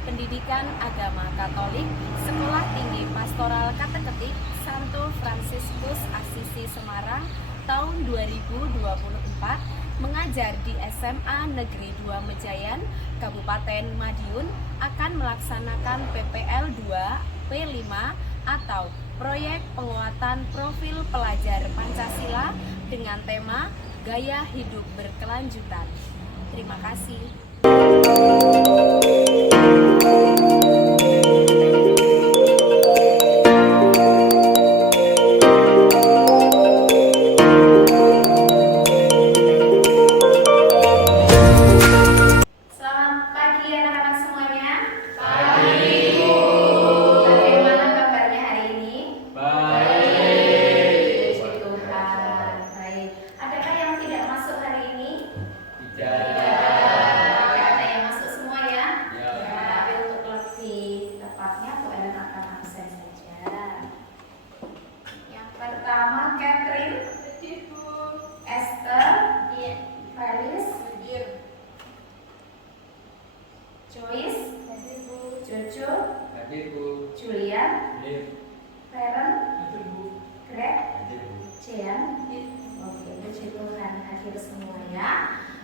Pendidikan Agama Katolik Sekolah Tinggi Pastoral Kateketik Santo Fransiskus Assisi Semarang tahun 2024 mengajar di SMA Negeri 2 Mejayan, Kabupaten Madiun akan melaksanakan PPL 2 P5 atau Proyek Penguatan Profil Pelajar Pancasila dengan tema Gaya Hidup Berkelanjutan. Terima kasih. Pertama, Catherine, Esther, Faris, Joyce, Jojo, Julian, Feren, Greg, Cian. Oke, puji Tuhan hadir semua ya.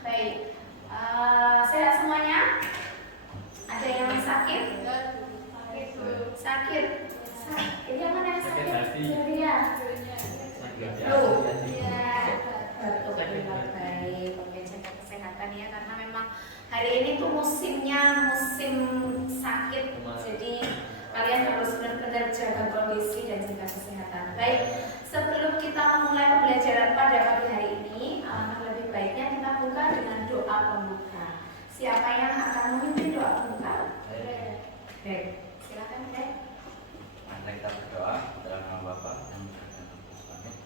Baik, sehat semuanya? Ada yang sakit? Sakit. Yang mana yang sakit? Ya. Baik, oke, jaga kesehatan ya, karena memang hari ini tuh musim sakit, jadi kalian harus benar-benar jaga kondisi dan jaga kesehatan. Baik, sebelum kita memulai pembelajaran pada pagi hari ini, alangkah lebih baiknya kita buka dengan doa pembuka. Siapa yang akan memimpin doa pembuka? Baik, silakan Greg. Mari kita berdoa dalam nama Bapa dan Putra dan Roh Kudus. Amin.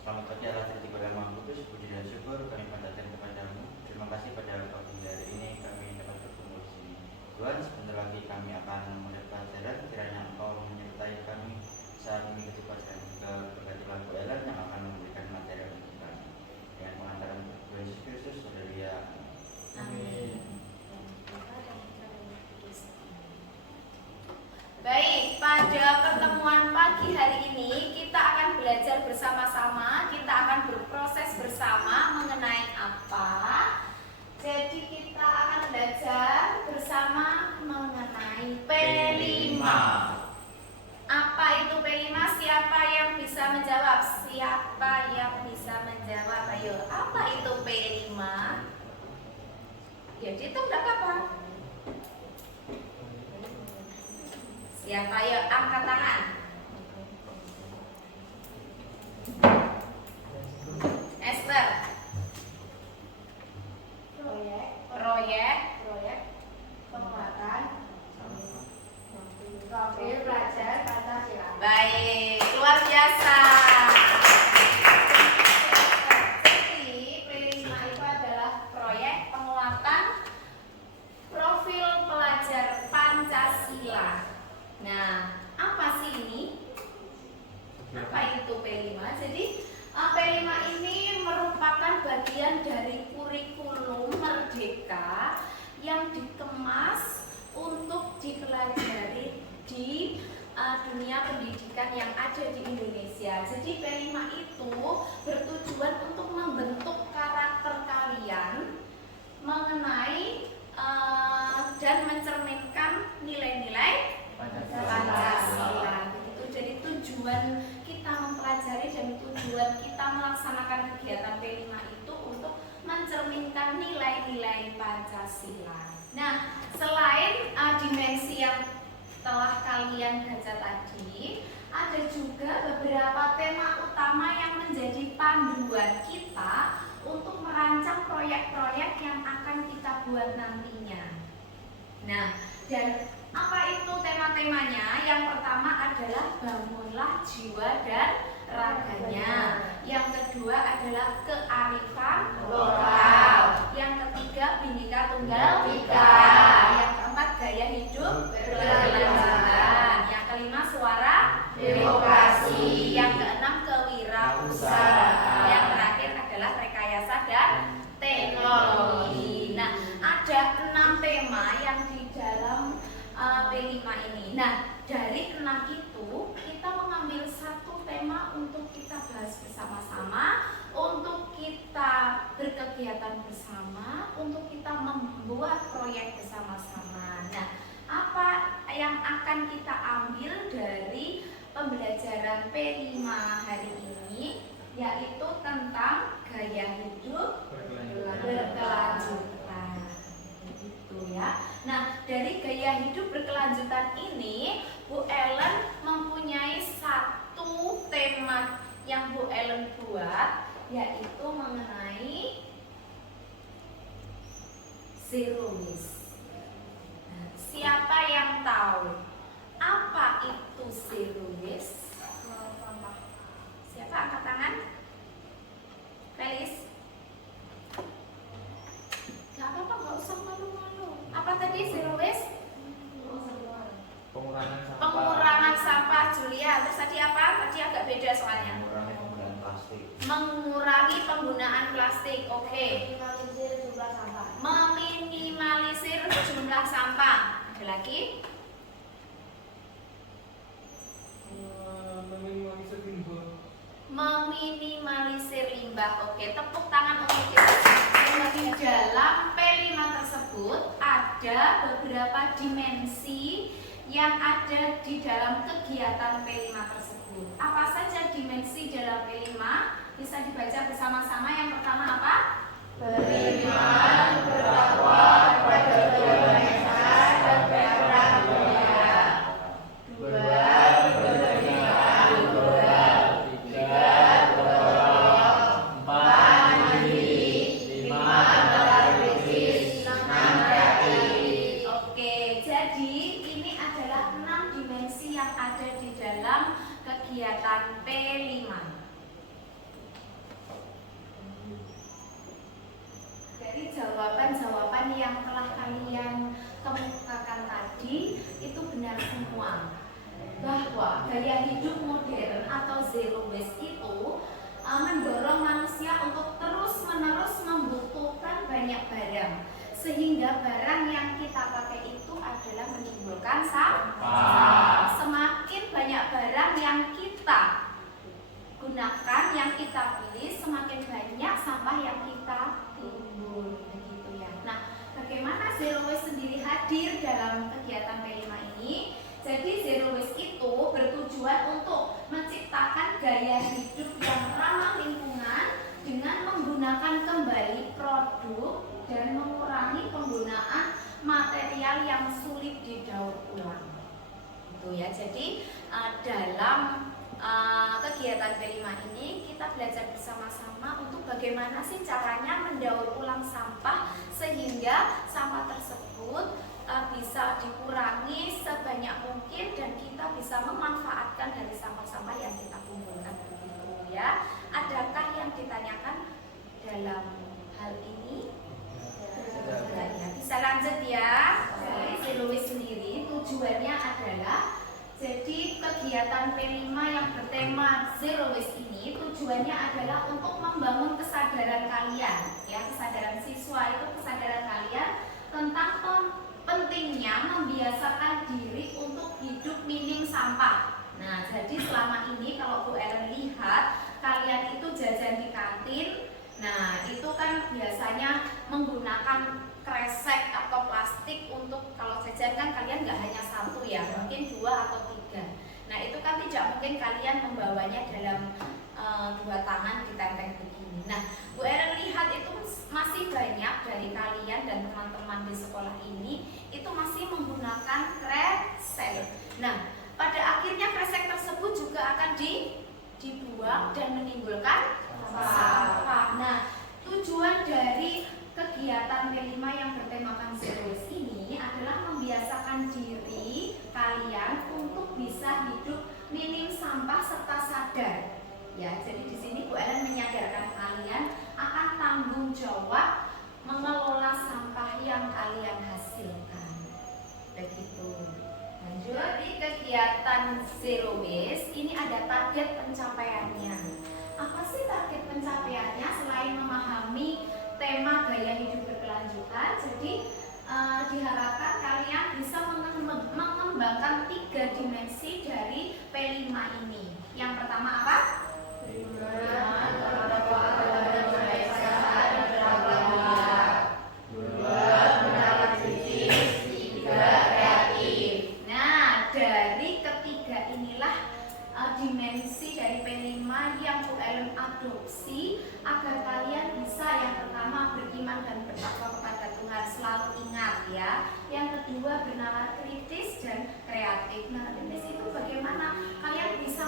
Selamat pagi Allah Tritunggal Ibu dan Maha Kudus. Puji dan syukur kami panjatkan kepadamu. Terima kasih pada pagi hari ini kami dapat berkumpul di sini. Tuhan, sebentar lagi kami akan memulai pelajaran. Kiranya Engkau menyertai kami saat mengikuti pelajaran, juga berkati lagu Ellen yang akan memberikan materi untuk kami. Dengan pengantaran Tuhan Yesus Kristus, Saudara. Amin. Baik, pada pertemuan pagi hari ini kita akan belajar bersama-sama, kita akan berproses bersama mengenai apa. Jadi kita akan belajar bersama mengenai P5. Apa itu P5? Siapa yang bisa menjawab? Siapa yang bisa menjawab? Ayo, apa itu P5? Ya, dihitung enggak apa-apa. Siapa yang angkat tangan? Esther. Proyek penguatan profil pelajar Pancasila. Baik, luar biasa. Jadi P5 itu adalah proyek penguatan profil pelajar Pancasila. Nah, apa sih ini? Apa itu P5? Jadi P5 ini merupakan bagian dari kurikulum Merdeka yang dikemas untuk dipelajari di dunia pendidikan yang ada di Indonesia. Jadi P5 itu bertujuan untuk membentuk karakter kalian mengenai dan mencerminkan nilai-nilai Pancasila. Begitu. Jadi tujuan kita mempelajari dan tujuan kita melaksanakan kegiatan P5 itu untuk mencerminkan nilai-nilai Pancasila. Nah, selain dimensi yang telah kalian baca tadi, ada juga beberapa tema utama yang menjadi panduan kita untuk merancang proyek-proyek yang akan kita buat nantinya. Nah, dan apa itu tema-temanya? Yang pertama adalah bangunlah jiwa dan raganya. Yang kedua adalah kearifan lokal. Yang ketiga Bhinneka Tunggal Ika. Yang keempat gaya hidup berkelanjutan. Yang kelima suara demokrasi. Yang keenam kewirausahaan. Yang terakhir adalah rekayasa dan teknologi. Nah, ada 6 tema yang di dalam Nah, dari 6 itu kita mengambil satu tema untuk kita bahas bersama-sama, untuk kita berkegiatan bersama, untuk kita membuat proyek bersama-sama. Nah, apa yang akan kita ambil dari pembelajaran P5 hari ini, yaitu tentang gaya hidup berkelanjutan. Begitu ya. Nah, dari gaya hidup berkelanjutan ini, Bu Ellen mempunyai satu tema yang Bu Ellen buat, yaitu mengenai zero waste. Nah, siapa yang tahu apa itu zero waste? Siapa angkat tangan? Felis? Gak apa-apa, gak usah malu-malu. Apa tadi zero waste? Pengurangan sampah. Julia. Terus tadi apa? Tadi agak beda soalnya. Mengurangi penggunaan plastik. Mengurangi penggunaan plastik. Oke. Meminimalisir jumlah sampah. Meminimalisir jumlah sampah. Ada lagi? Meminimalisir limbah. Oke, tepuk tangan untuk kita. Di dalam P5 tersebut ada beberapa dimensi yang ada di dalam kegiatan P5 tersebut. Apa saja dimensi dalam P5? Bisa dibaca bersama-sama. Yang pertama apa? Beriman, bertakwa kepada Tuhan Yang Esa dan berperang dunia. 2. Beriman, berdoa. 3. Bertolong. 4. Mandiri. 5. berbisnis. 6. kreatif. Oke, jadi ini adalah 6 dimensi yang ada di dalam kegiatan P5. Dari jawaban-jawaban yang telah kalian kemukakan tadi itu benar semua, bahwa gaya hidup modern atau zero waste itu mendorong manusia untuk terus-menerus membutuhkan banyak barang, sehingga barang yang kita pakai itu adalah menimbulkan sampah. Semakin banyak barang yang kita gunakan, yang kita pilih, semakin banyak sampah yang kita timbul, begitu ya. Nah, bagaimana zero waste sendiri hadir dalam kegiatan P5 ini? Jadi zero waste itu bertujuan untuk menciptakan gaya hidup yang ramah lingkungan dengan menggunakan kembali produk dan mengurangi penggunaan material yang sulit didaur ulang. Itu ya. Jadi dalam kegiatan P5 ini kita belajar bersama-sama untuk bagaimana sih caranya mendaur ulang sampah sehingga sampah tersebut bisa dikurangi sebanyak mungkin dan kita bisa memanfaatkan dari sampah-sampah yang kita kumpulkan, begitu ya. Adakah yang ditanyakan dalam hal ini? Ya, bisa lanjut ya. Jadi zero waste sendiri tujuannya adalah, jadi kegiatan P5 yang bertema zero waste ini tujuannya adalah untuk membangun kesadaran kalian, ya, kesadaran siswa itu kesadaran kalian tentang pentingnya membiasakan diri untuk hidup minim sampah. Nah, jadi selama ini kalau Bu Ellen lihat kalian itu jajan di kantin, nah itu kan biasanya menggunakan kresek atau plastik untuk, kalau jajan kan kalian nggak hanya satu ya, mungkin 2 atau 3. Nah itu kan tidak mungkin kalian membawanya dalam 2 tangan ditenteng begini. Nah, Bu Ellen lihat itu masih banyak dari kalian dan teman-teman di sekolah ini itu masih menggunakan kresek. Nah, pada akhirnya kresek tersebut juga akan dibuang dan menimbulkan sampah. Nah, tujuan dari kegiatan P5 yang bertemakan zero waste ini adalah membiasakan diri kalian untuk bisa hidup minim sampah serta sadar. Ya, jadi di sini Bu Ellen menyadarkan kalian akan tanggung jawab mengelola sampah yang kalian hasilkan. Begitu. Lanjut. Jadi kegiatan zero waste ini ada target pencapaiannya. Apa sih target pencapaiannya selain memahami tema gaya hidup berkelanjutan? Jadi diharapkan kalian bisa mengembangkan 3 ini. Yang pertama apa? Nah, dari ketiga inilah dimensi dari P5 yang Bu Ellen adopsi agar kalian bisa yang pertama beriman dan bertakwa kepada Tuhan, selalu ingat ya. Yang kedua bernalar kritis dan kreatif. Nah, kritis itu bagaimana kalian bisa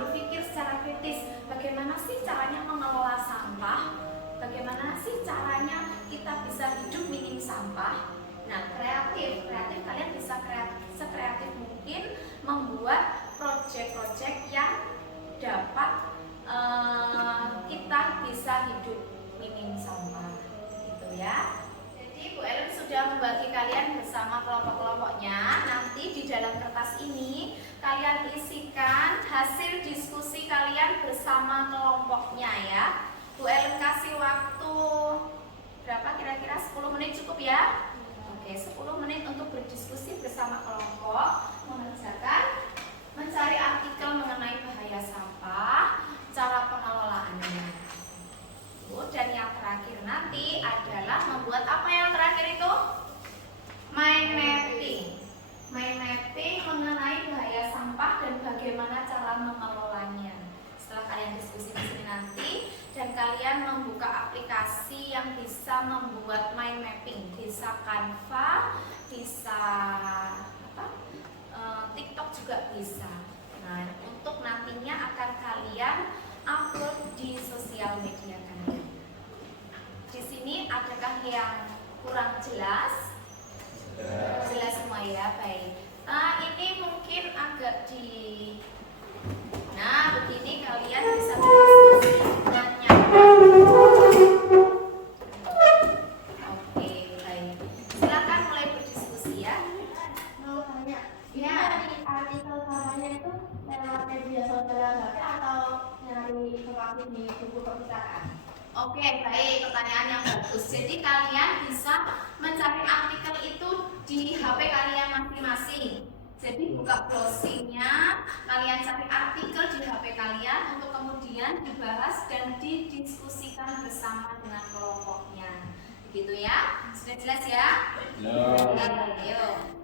berpikir secara kritis, bagaimana sih caranya mengelola sampah, bagaimana sih caranya kita bisa hidup minim sampah. Nah, kreatif kalian bisa sekreatif mungkin membuat proyek-proyek yang dapat kita bisa hidup minim sampah, gitu ya. Jadi Bu Ellen sudah membagi kalian bersama kelompok-kelompoknya. Nanti di dalam kertas ini kalian isikan hasil diskusi kalian bersama kelompoknya ya. Bu Ellen kasih waktu berapa kira-kira? 10 menit cukup ya? Oke, 10 menit untuk berdiskusi bersama kelompok, mengerjakan mencari artikel mengenai bahaya sampah, cara pengelolaannya. Dan yang terakhir nanti adalah membuat apa yang terakhir itu? Mind mapping. Mind mapping mengenai bahaya sampah dan bagaimana cara mengelolanya. Setelah kalian diskusi di sini nanti dan kalian membuka aplikasi yang bisa membuat mind mapping, bisa Canva, bisa TikTok juga bisa. Nah, untuk nantinya akan kalian upload di sosial media kalian. Di sini adakah yang kurang jelas? Jelas semua ya, baik. Ini mungkin agak Nah, begini kalian bisa berdiskusi dengan nyaman. Oke, baik. Silakan mulai berdiskusi ya. Mau tanya, ini artikel kamarnya itu lewat media sosial atau nyari informasi di buku perpustakaan? Oke, baik, pertanyaan yang bagus. Jadi kalian bisa mencari artikel itu di HP kalian masing-masing. Jadi buka browsingnya, kalian cari artikel di HP kalian untuk kemudian dibahas dan didiskusikan bersama dengan kelompoknya. Begitu ya? Sudah jelas ya? Yuk.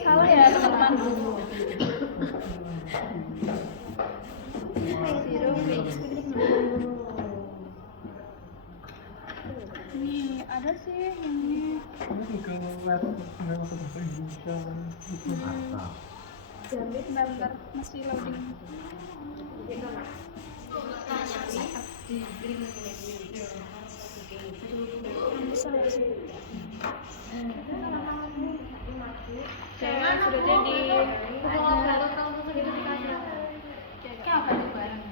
Kalau ya teman-teman ini ada sih yang ini bentar masih loading. Bisa nggak sih? Sudah jadi. Kayak apa tuh barang?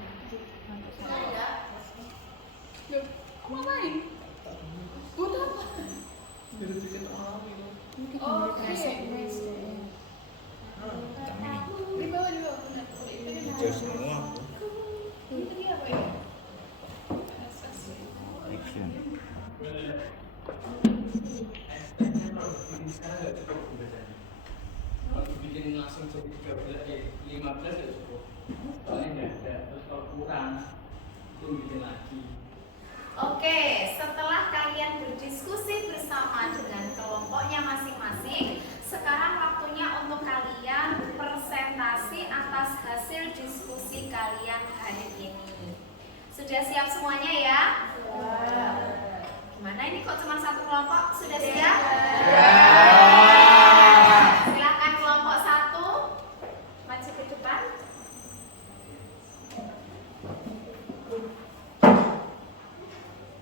Kok main? Buat apa? Oh, oke. Di bawah. Hijau semua. Ini dia apa ya? Action. Kalau bikin langsung jadi 15 ya cukup. Soalnya nggak ada, terus kalau kurang itu bikin lagi. Oke, setelah kalian berdiskusi bersama dengan kelompoknya masing-masing, sekarang waktunya untuk kalian presentasi atas hasil diskusi kalian hari ini. Sudah siap semuanya ya? Gimana ini kok cuma satu kelompok? Sudah siap? Silakan kelompok 1 maju ke depan.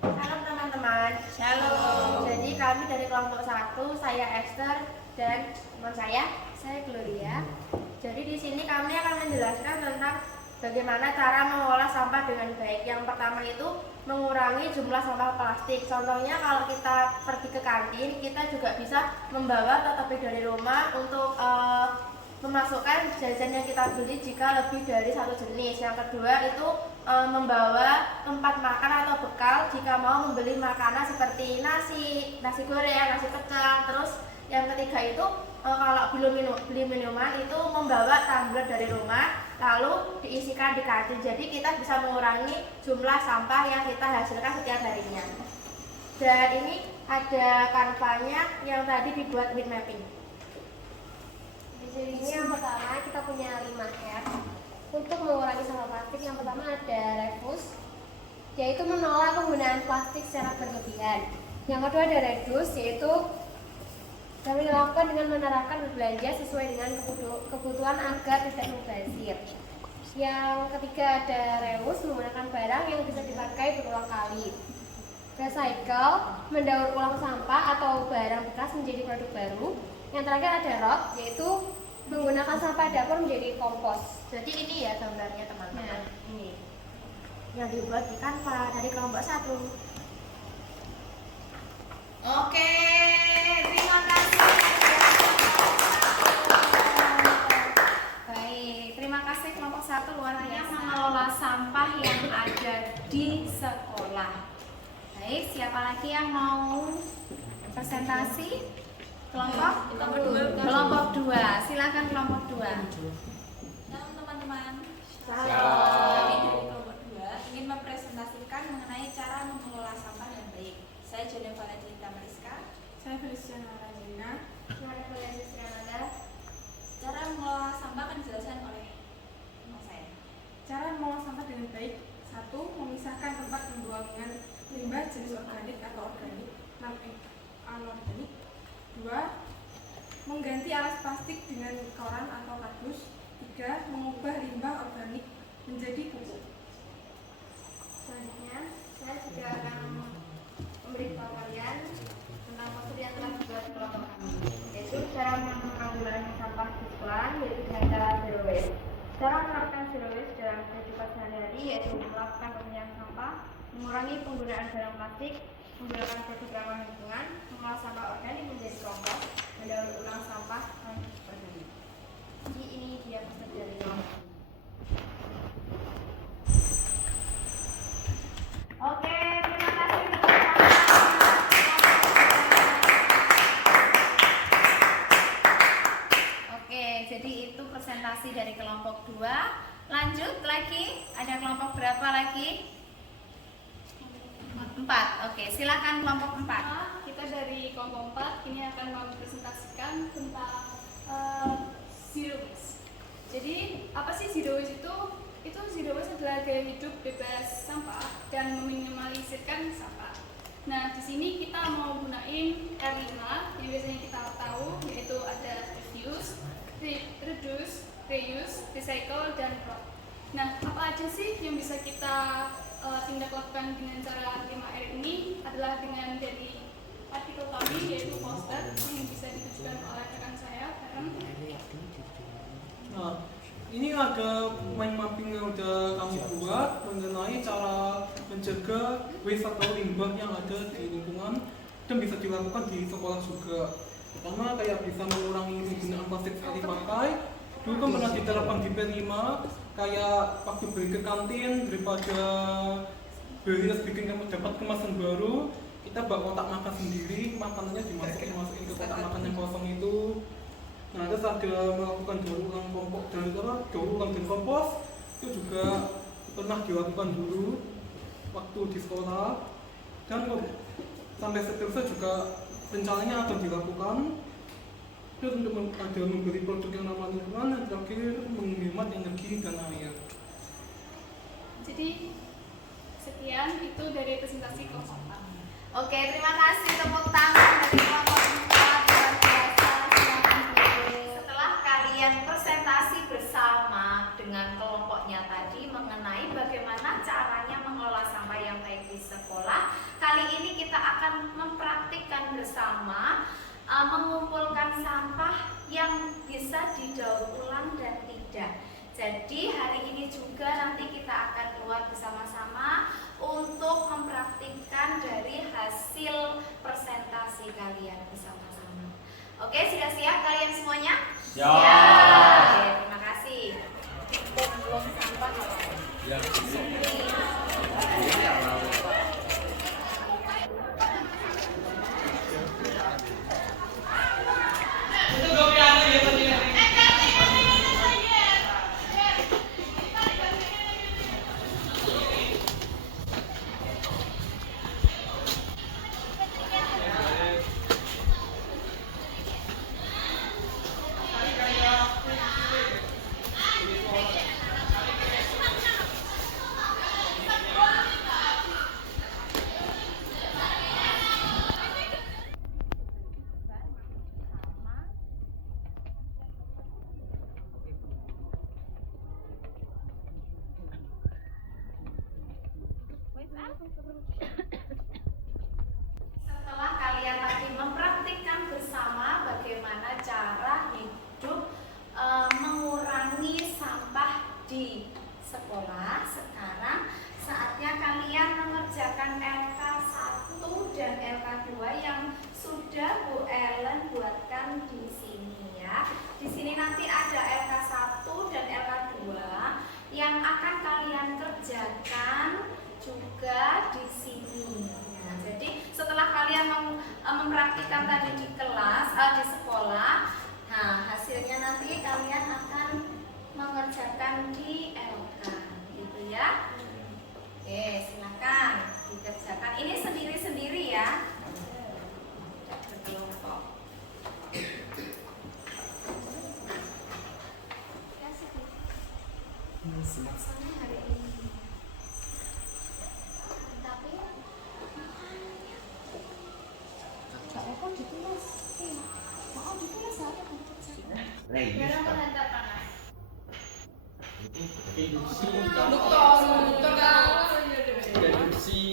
Halo teman-teman. Shalom. Jadi kami dari kelompok 1, saya Esther dan teman saya Gloria. Jadi di sini kami akan menjelaskan tentang bagaimana cara mengolah sampah dengan baik. Yang pertama itu mengurangi jumlah sampah plastik. Contohnya kalau kita pergi ke kantin, kita juga bisa membawa tetapi dari rumah untuk memasukkan jajan yang kita beli jika lebih dari satu jenis. Yang kedua itu membawa tempat makan atau bekal jika mau membeli makanan seperti nasi goreng, nasi pecel. Terus yang ketiga itu kalau beli minuman itu membawa tumbler dari rumah lalu diisikan di kantin. Jadi kita bisa mengurangi jumlah sampah yang kita hasilkan setiap harinya. Dan ini ada kanvanya yang tadi dibuat with mapping. Di sini yang pertama kita punya 5 R untuk mengurangi sampah plastik. Yang pertama ada refuse, yaitu menolak penggunaan plastik secara berlebihan. Yang kedua ada reduce, yaitu kami lakukan dengan menerapkan berbelanja sesuai dengan kebutuhan agar tidak mubazir. Yang ketiga ada reuse, menggunakan barang yang bisa dipakai berulang kali. Recycle, mendaur ulang sampah atau barang bekas menjadi produk baru. Yang terakhir ada rock, yaitu menggunakan sampah dapur menjadi kompos. Jadi ini ya gambarnya teman-teman. Nah, Ini yang dibuat di Canva dari kelompok 1. Oke, terima kasih. Baik, terima kasih kelompok 1 luar biasa mengelola sampah yang ada di sekolah. Baik, siapa lagi yang mau presentasi? Kelompok 2. Silakan kelompok 2. Shalom teman-teman. Shalom. Kami dari kelompok 2 ingin mempresentasikan mengenai cara mengelola sampah dengan baik. Saya Jodha Valentina Mariska. Saya Feliciana Rajina. Cara mengelola sampah akan dijelaskan oleh teman saya. Cara mengolah sampah dengan baik. 1. Memisahkan tempat pembuangan limbah jenis organik atau organik, anorganik. 2. Mengganti alas plastik dengan koran atau kardus. 3. Mengubah limbah organik menjadi pupuk. Selanjutnya, saya juga akan memberitahu kalian tentang prosedur yang telah dibuat di kelompok kami, yaitu cara menanggulangi sampah di sekolah, yaitu dengan cara zero waste. Cara menerapkan zero waste dalam kehidupan sehari-hari yaitu melakukan pemilihan sampah, mengurangi penggunaan barang plastik, menggunakan produk ramah lingkungan, mengolah sampah organik menjadi kompos, mendaur ulang sampah organik. Jadi ini dia prosedur dari kelompok. Oke, terima kasih. Oke, jadi itu presentasi dari kelompok 2. Lanjut lagi, ada kelompok berapa lagi? 4. Oke, silakan kelompok 4. Kita dari kelompok 4 ini akan mempresentasikan tentang zero waste. Jadi apa sih zero waste itu? Itu zero waste adalah gaya hidup bebas sampah dan meminimalisirkan sampah. Nah, di sini kita mau gunain R5 yang biasanya kita tahu, yaitu ada reduce, reuse, recycle, dan rock. Nah, apa aja sih yang bisa kita tindak lakukan dengan cara 5R ini adalah dengan dari artikel kami, yaitu poster yang bisa ditujukan oleh rekan saya bareng. Nah, ini ada mind mapping yang udah kami buat mengenai cara menjaga waste atau limbah yang ada di lingkungan dan bisa dilakukan di sekolah juga. Pertama, kayak bisa mengurangi penggunaan plastik sekali pakai. Dulu kan pernah diterapkan di P5, kayak waktu beli ke kantin daripada beli terus dapat kemasan baru, kita bawa kotak makan sendiri, makanannya dimasukin ke kotak makan yang kosong itu. Nah, terus ada melakukan daur ulang dan kompos, itu itu juga pernah dilakukan dulu waktu di sekolah, dan sampai seterusnya juga rencananya akan dilakukan. Dan untuk ada memberi produk yang ramah lingkungan, dan terakhir menghemat energi dan air. Jadi sekian itu dari presentasi kelompok A. Oke, terima kasih, tepuk tangan dari kelompok 4. Luar biasa. Silakan Bu. Setelah kalian presentasi bersama dengan kelompoknya tadi mengenai bagaimana caranya mengelola sampah yang baik di sekolah, kali ini kita akan mempraktikkan bersama mengumpulkan sampah yang bisa didaur ulang dan tidak. Jadi hari ini juga nanti kita akan keluar bersama-sama untuk mempraktikkan dari hasil presentasi kalian bersama-sama. Oke, sudah siap kalian semuanya? Ya. Oke, terima kasih. Belum sampah. Ya. Setelah kalian tadi mempraktikkan bersama bagaimana cara hidup mengurangi sampah di sekolah, sekarang saatnya kalian mengerjakan LK1 dan LK2 yang sudah Bu Ellen buatkan di sini ya. Di sini nanti ada LK1 dan LK2 yang akan kalian kerjakan juga di sini. Nah, jadi setelah kalian mempraktikkan tadi di kelas, di sekolah, nah hasilnya nanti kalian akan mengerjakan di LK, gitu ya. Oke, silakan dikerjakan. Ini sendiri-sendiri ya. Berkelompok. Suasana hari ini. Tapi kok ditulis? Mau ditulis apa? Biar aku hantar panas.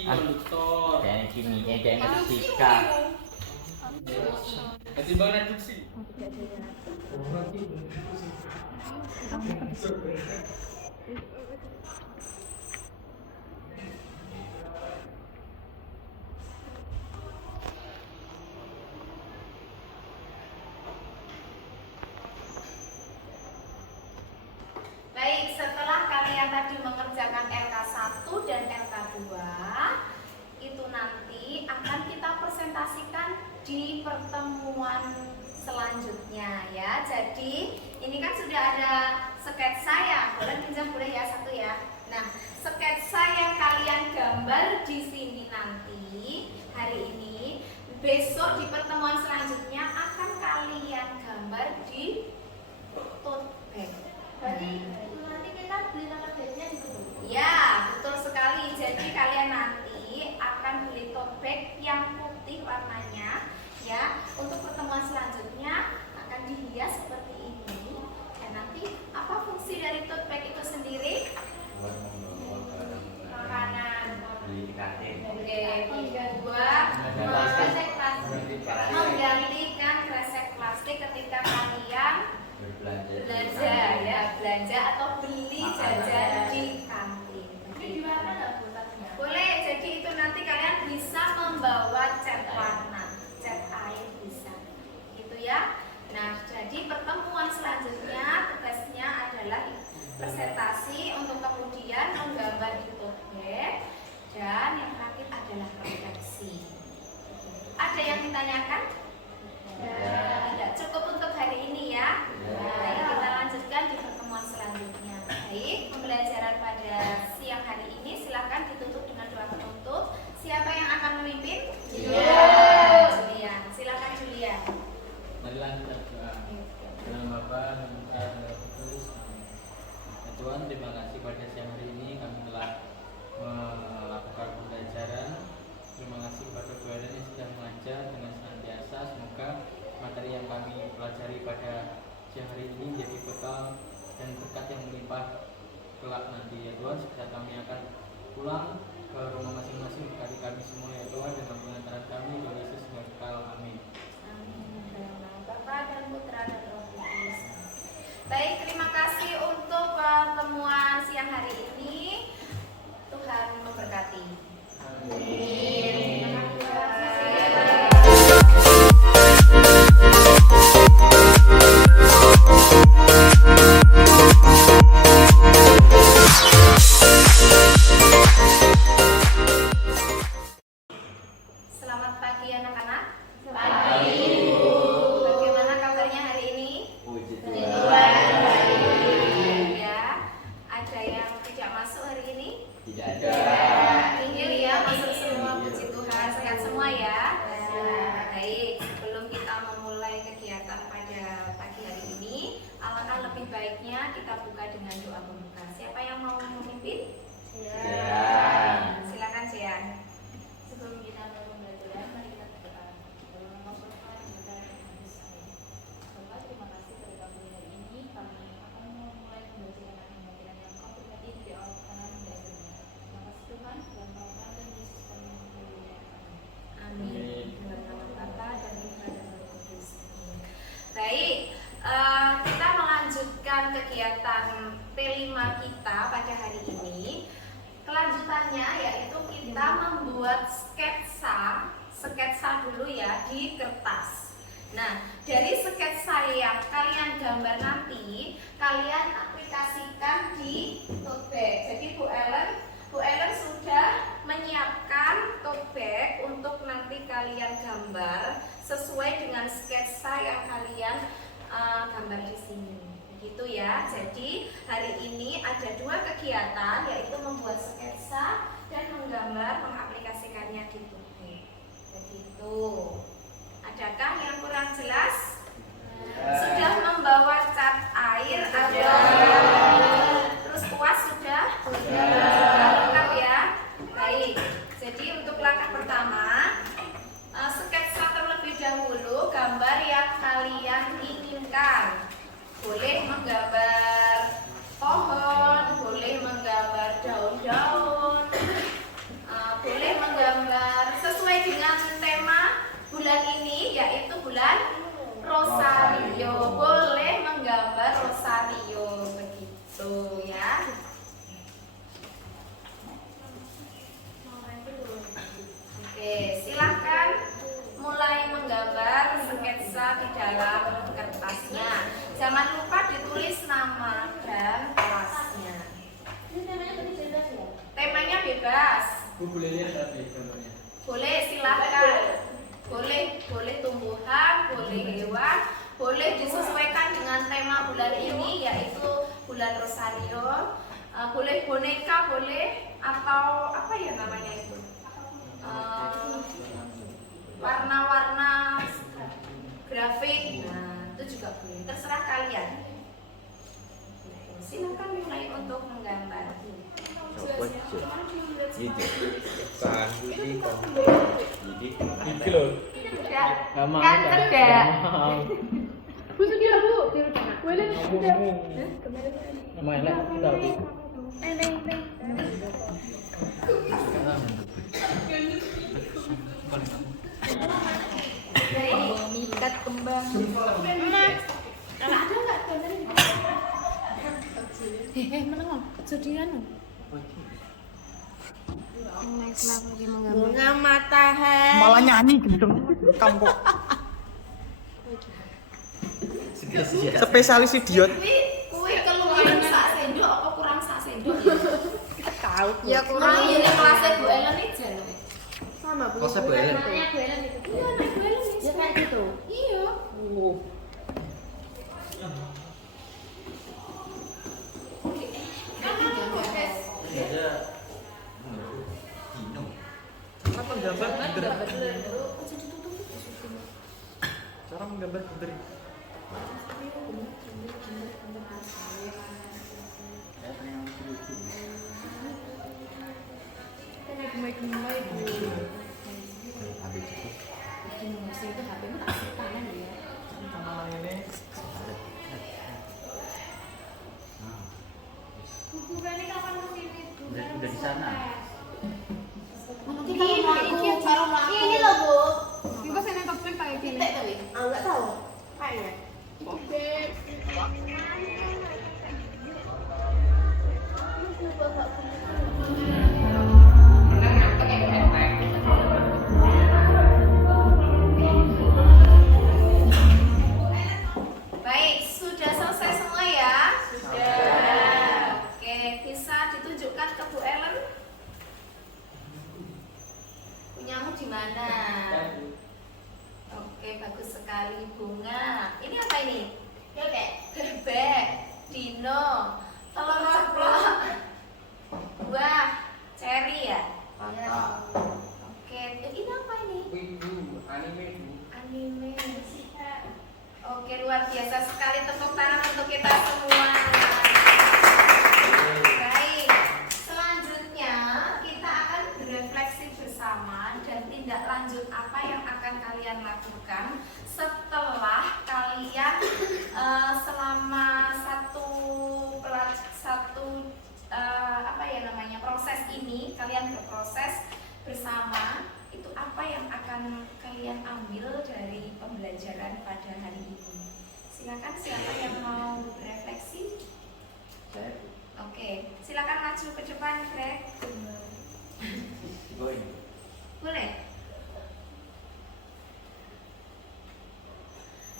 Konduktor. Dan kimia dan fisika. Ketimbang reduksi. Baik, setelah kalian tadi mengerjakan LK1 dan LK2, itu nanti akan kita presentasikan di pertemuan selanjutnya ya. Jadi ini kan sudah ada sketsa ya, boleh pinjam boleh ya satu ya. Nah, sketsa yang kalian gambar di sini nanti hari ini, besok di pertemuan selanjutnya akan kalian gambar di tote bag. Berarti nanti kita beli tote bagnya di situ. Ya, betul sekali. Jadi kalian nanti akan beli tote bag yang putih warnanya ya. Untuk pertemuan selanjutnya akan dihias seperti ini. Dan nanti apa fungsi dari tote bag itu sendiri? Buat membawa barang Makanan. beli di kantin. Oke, kedua menggantikan kresek plastik ketika kalian belanja ya, belanja atau beli jajan di kantin. Boleh, jadi itu nanti kalian bisa membawa cat warna, cat air bisa, gitu ya. Nah, jadi pertemuan selanjutnya tugasnya adalah presentasi untuk kemudian menggambar di tote bag, dan yang terakhir adalah redaksi. Ada yang ditanyakan? Tidak, cukup untuk hari ini ya. Baik, kita lanjutkan di pertemuan selanjutnya. Baik, pembelajaran terima kasih pada siang hari ini kami telah melakukan pembelajaran. Terima kasih kepada Bu Ellen yang sudah mengajar dengan senantiasa. Semoga materi yang kami pelajari pada siang hari ini menjadi bekal dan berkat yang melimpah kelak nanti ya Tuhan. Setelah kami akan pulang ke rumah masing-masing, berkati kami semua ya Tuhan, dengan pengantaran kami Tuhan Yesus dengan kekal. Amin. Amin. Dalam nama Bapa dan Putra dan Roh Kudus. Baik, terima kasih untuk pertemuan siang hari ini. Tuhan memberkati. Amin. Terima kasih. Selamat pagi anak-anak. Pagi. Bagaimana kabarnya hari ini? Puji Tuhan. Ya, ada yang tidak masuk hari ini? Tidak ada. Nihil ya, masuk semua. Puji Tuhan, sehat semua ya. Baik, sebelum kita memulai kegiatan pada pagi hari ini, alangkah lebih baiknya kita buka dengan doa pembuka. Siapa yang mau memimpin? Jean. Silakan Jean. Sebelum kita mulai pembelajaran, mari kita berdoa. Dalam nama Bapa dan Putra dan Roh Kudus. Amin. Bapak, terima kasih pada pagi hari ini. Kami akan memulai pembelajaran yang Kau berkati di awal kanan dan dunia. Terima kasih Tuhan, dalam nama Bapa dan Yesus kami berdoa. Amin. Amin. Dalam nama Bapa dan Putra dan Roh Kudus. Amin. Baik, kita melanjutkan kegiatan T5 kita pada hari ini. Kelanjutannya yaitu kita membuat sketsa dulu ya di kertas. Nah, dari sketsa yang kalian gambar nanti, kalian aplikasikan di tote bag. Jadi Bu Ellen sudah menyiapkan tote bag untuk nanti kalian gambar sesuai dengan sketsa yang kalian gambar di sini. Begitu ya. Jadi hari ini ada dua kegiatan, yaitu membuat sketsa dan menggambar, mengaplikasikannya di tote bag. Begitu. Adakah yang kurang jelas? Sudah membawa cat air? Ada. Terus kuas sudah? Sudah lengkap ya. Baik. Jadi untuk langkah pertama, sketsa terlebih dahulu gambar yang kalian inginkan. Boleh menggambar pohon, boleh menggambar daun-daun, boleh menggambar sesuai dengan tema bulan ini, yaitu bulan Rosario. Boleh menggambar Rosario, begitu ya. Oke, silahkan mulai menggambar sketsa di dalam kertasnya. Jangan lupa ditulis nama dan kelasnya. Ini temanya tadi bebas ya? Temanya bebas. Bu boleh lihat tadi gambarnya. Boleh, silahkan. Boleh tumbuhan, boleh hewan, boleh disesuaikan dengan tema bulan ini, yaitu bulan Rosario. Boleh boneka, boleh, atau apa ya namanya itu? Warna-warna grafik. Nah, itu juga boleh. Terserah kalian. Silakan mulai untuk menggambar. Coba gitu. Kan Jadi Iki loh. Tidak. Gak mau. Kan tidak. Bu, sudah Bu. Boleh. Nama enak tapi. Mikat kembang. Bunga matahari. Malah nyanyi gendeng kamu kok. Spesialis idiot. Kuwi keluaran sak sendok apa kurang sak sendok ya? Tahu. Ya kurang ini kelasnya Bu Ellen iki jan. Sama Bu. Kelasnya Bu Ellen. Namanya Bu Ellen itu. Iya, anak Bu Ellen iki. Ya kayak gitu. Iya. ada Dino. Apa gambar bener? Cara menggambar bener. Ya, gempa ibu. Ambil cukup. Ini mesti itu HP-mu tak tangan ya. Tangan ini. Nah, Buku ini kapan kesini? udah di sana. Ini loh bu. Iku sing nang topik kayak gini. Enggak tahu. Kayaknya. Baik, sudah selesai semua ya? Sudah. Oke, bisa ditunjukkan ke Bu Ellen? Punyamu di mana? Oke, bagus sekali. Bunga. Ini apa ini? Bebek. Dino. Telur ceplok. Buah. Cherry ya? Kakak. Oke, ini apa ini? Anime. Oke, luar biasa sekali, tepuk tangan untuk kita semua. Baik, selanjutnya kita akan berefleksi bersama dan tindak lanjut apa yang akan kalian lakukan setelah kalian selama proses ini kalian berproses bersama. Itu apa yang akan kalian ambil dari pembelajaran pada hari ini? Silakan, siapa yang mau berefleksi? Saya Oke, silakan maju ke depan, Greg. going. Boleh?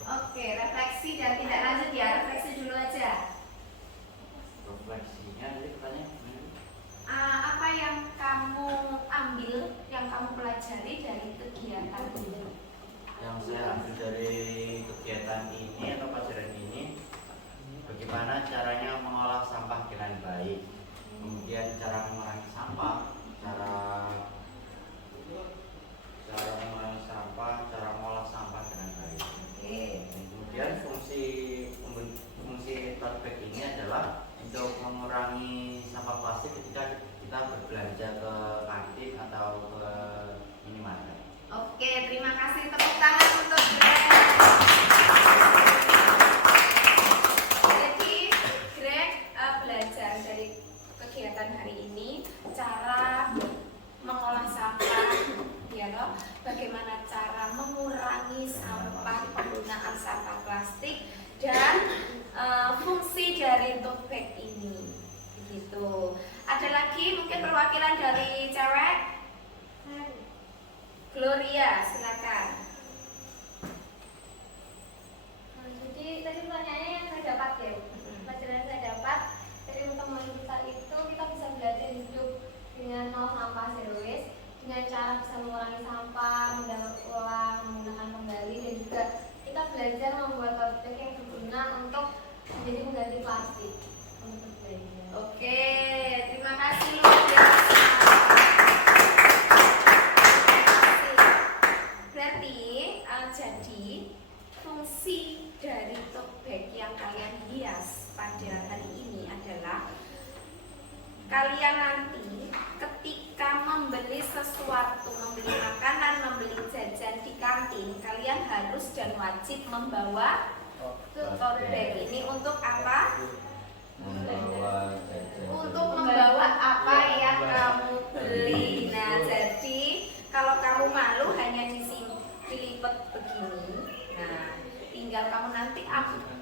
Oke, refleksi dan tidak lanjut ya. Refleksi dulu aja. Refleksinya jadi pertanyaan Apa yang kamu ambil, yang kamu pelajari dari kegiatan ini? yang saya ambil dari kegiatan ini atau pelajaran ini, bagaimana caranya mengolah sampah dengan baik, kemudian cara mengurangi sampah, cara mengurangi sampah, cara mengolah sampah dengan baik. Oke. Dan kemudian fungsi tote bag ini adalah untuk mengurangi sampah plastik ketika kita berbelanja ke kantin atau ke minimarket. Oke, terima kasih, tepuk tangan untuk Greg. Jadi Greg belajar dari kegiatan hari ini cara mengolah sampah, ya loh. Bagaimana cara mengurangi sampah, penggunaan sampah plastik dan fungsi dari tote bag ini. Begitu. Ada lagi mungkin perwakilan dari cewek? Gloria, silakan. Jadi tadi pertanyaannya yang saya dapat ya, pelajaran yang saya dapat dari teman kita itu kita bisa belajar hidup dengan nol sampah zero waste, dengan cara bisa mengurangi sampah, mendaur ulang, menggunakan kembali, dan juga kita belajar membuat tote bag yang berguna untuk menjadi pengganti plastik untuk berbelanja. Oke, terima kasih luar biasa. Berarti jadi fungsi dari tote bag yang kalian hias pada hari ini adalah kalian nanti ketika membeli sesuatu, membeli makanan, membeli jajan di kantin, kalian harus dan wajib membawa tote bag ini untuk apa? Untuk membawa apa yang kamu beli. Nah, jadi kalau kamu malu hanya dilipat begini. Nah, tinggal kamu nanti ambil.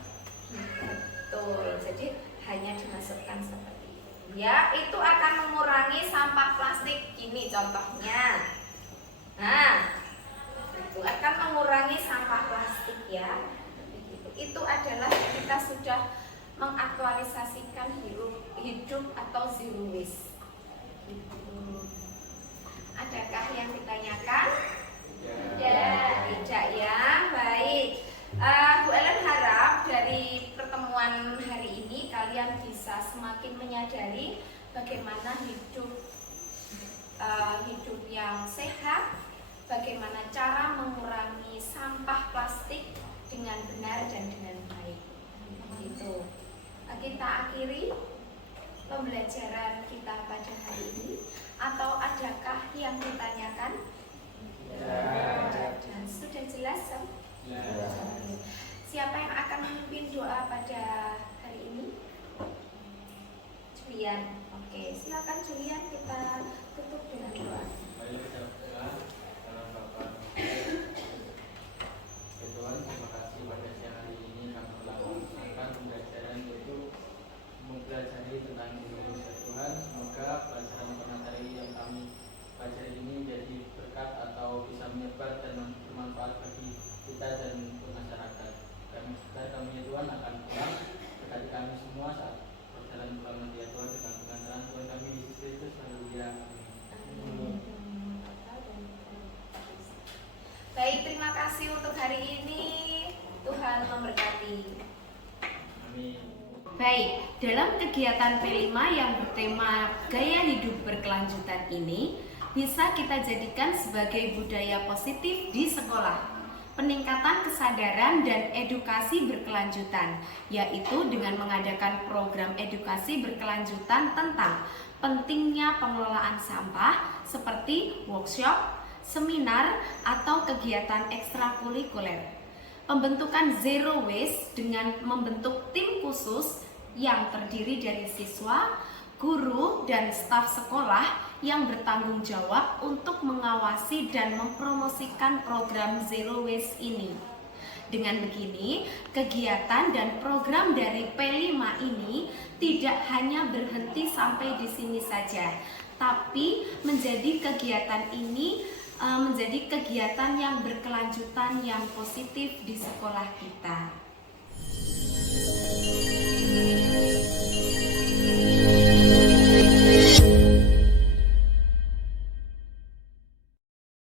Betul. Jadi hanya dimasukkan seperti itu. Ya, itu akan mengurangi sampah plastik. Gini contohnya. Nah, itu akan mengurangi sampah plastik ya. Begitu. Itu adalah kita sudah mengaktualisasikan hidup atau zero waste. Gitu. Adakah yang ditanyakan? Tidak ya. Baik. Bu Ellen harap dari pertemuan hari ini kalian bisa semakin menyadari bagaimana hidup yang sehat, bagaimana cara mengurangi sampah plastik dengan benar dan dengan baik. Gitu. Kita akhiri pembelajaran kita pada hari ini? Atau adakah yang ditanyakan? Dan sudah jelas? Siapa yang akan memimpin doa pada hari ini? Julian. Oke, silakan Julian, kita tutup dengan doa. Mari kita berdoa. Dalam Bapa Tuhan, terima kasih pada siang hari ini kami telah melaksanakan pembelajaran yaitu mempelajari tentang Indonesia Tuhan. Semoga pelajaran materi yang kami pelajari ini menjadi berkat atau bisa menyebar dan bermanfaat bagi kita dan untuk masyarakat. Kami ya Tuhan akan pulang, berkati kami semua saat perjalanan pulang nanti ya Tuhan, dengan pengantaran Tuhan kami Yesus Kristus. Haleluya. Amin. Baik, terima kasih untuk hari ini. Tuhan memberkati. Amin. Baik, dalam kegiatan P5 yang bertema gaya hidup berkelanjutan ini bisa kita jadikan sebagai budaya positif di sekolah. Peningkatan kesadaran dan edukasi berkelanjutan, yaitu dengan mengadakan program edukasi berkelanjutan tentang pentingnya pengelolaan sampah seperti workshop, seminar, atau kegiatan ekstrakurikuler. Pembentukan zero waste dengan membentuk tim khusus yang terdiri dari siswa, guru, dan staf sekolah yang bertanggung jawab untuk mengawasi dan mempromosikan program zero waste ini. Dengan begini, kegiatan dan program dari P5 ini tidak hanya berhenti sampai di sini saja, tapi menjadi kegiatan ini menjadi kegiatan yang berkelanjutan yang positif di sekolah kita.